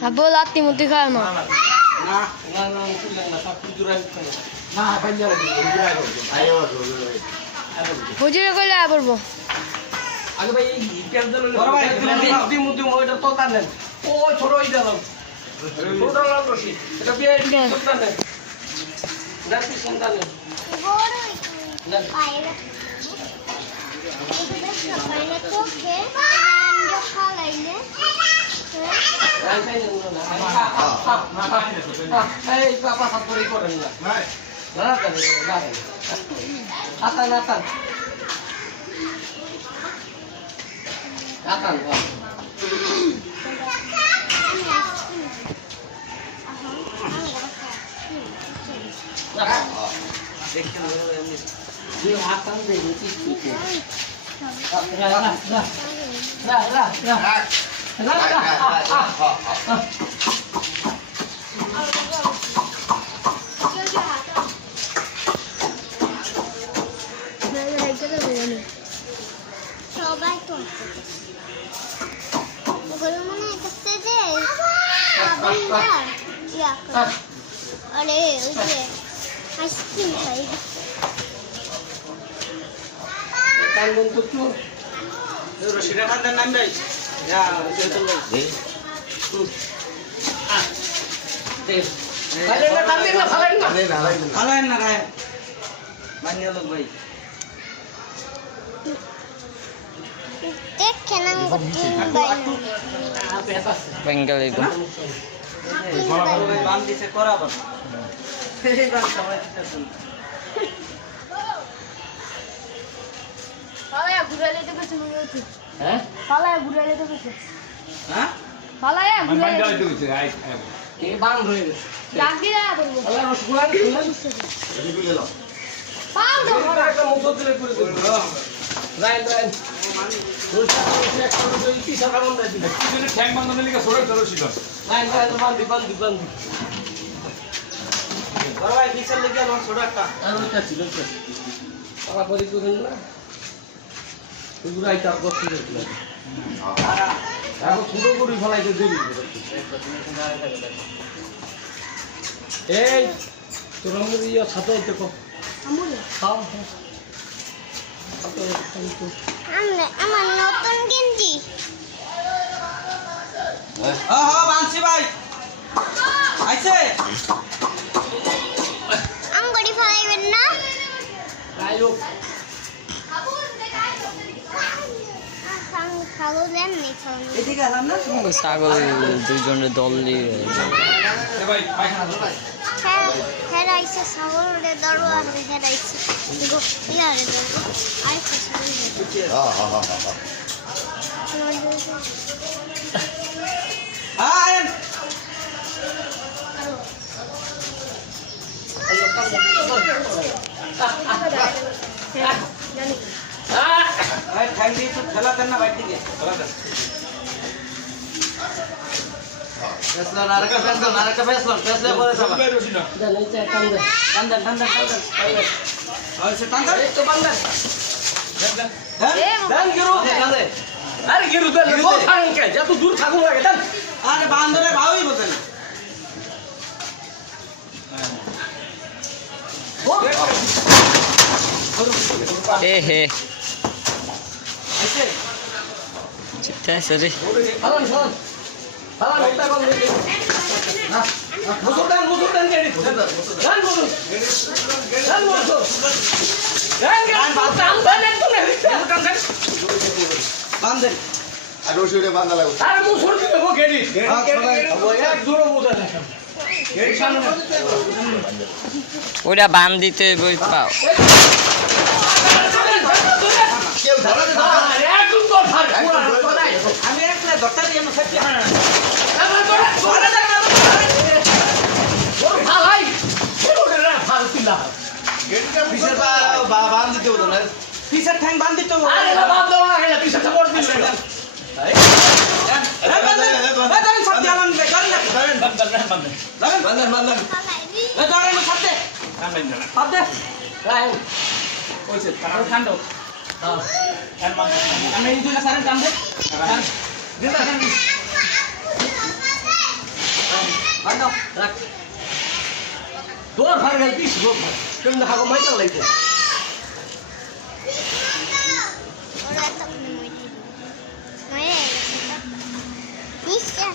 Abu latih muti kan mah? Bujur kau lah berbo. Aku bayi ikan dulu. Orang bayi muti mau itu totan deh. Oh coro itu dalam. Coro dalam rosi. Tapi dia totan deh. Nanti santan deh. Pilot. Pilot tu ke? Dia kalau ini. Hey, apa satu ekor ini? Nah, Atan. Coba itu. Kalau mana kata je? Benar. Ya. Ada, uji. Aiskrim saya. Tanggung tutur. Rosida mandan nandai. Ya, betul. Halain na kaya. Manya loh baik. Dek kenang batin bayi. Bengkel itu. Bang di sekora bang. Bang sama kita pun. Kalau ya gurale itu macam mana tu? Kalau ya gurale itu macam. Hah? Kalau ya gurale itu bisa. Ini bang dulu. lagi dah berbo. Kalau rosgulan itu. Pau dah. Kita musuh tu lekuk itu. Lain. Terus itu bisa kamu dah tidak. itu tank বাঁধানোর লিগে সরে চলো ছিল Lain bandi. Baru baik bisa lagi orang sudah tak. Anu kasih. Apa beri kurang lah. Kurai tak kau sudah tu. Aku sudah kuri falai tu jadi. Turun dia satu itu kau. Kamu ni. Kau. Satu itu. Aman nonton Genji. Oh, bansi baik. Aise. Anggo di falai benar. Kayu. Kalau lem ni kalau. এদিকে আলাম না ছাগল দুইজনের দল দিয়ে ভাই পায়খানা ভাই Hera ise savurde darwa hera ise. Go yare darwa. Ay আয়েন আয় খাই দিয়ে তো খেলা দেন না বাইরে দিকে খেলা দেন ফেসলা নারকা ফেসলা করে যাবা Dah nanti akan dah. টান আর সে টান Itu bandar. হ্যাঁ Dan giru. Are giru dah. Kau thang ke? Jatuh dur thagung lagi dan. আরে বান্দরে ভাওই বসে না এ হে আইছে চিত্তা sorry Halan. Kita kau ni. Musuh dan ke ni. Dan musuh. Dan kan tang banan tu ni. Bukan kan? বান্দেন আর রশিদে বাঁধা লাগবে Ar musuh tu kau ke ni. Ek duro muda ni. ওটা বান দিতে বই পাও কেউ ধরে না একদম তো ফার পুরা তো নাই আমি একলা দরকার এমন সত্যি হয় না আমার করে ধরে দেখ না ওর ভালাই ওরে রে ফাল তিলা পিছের বাঁধ দিতে হতো না পিছের ঠ্যাং বান্ধি তো আরে না বাদ দাও না গেলে পিছে তো বড় দিল সত্যি আলান বেকার না বান্ধেন বান্ধেন ফালাইনি এই ধর এনে ছাড়তে হাত দে রাখেন ঠান্ডা আমি এই দুইটা সারেন টান দে বান্ধ রাখ দৌড় ভাগ গেল পিস দৌড় ভাগ কেমন হাগো মাইটা লাগছে ওরা তো মরে গেছে নিশ্চয়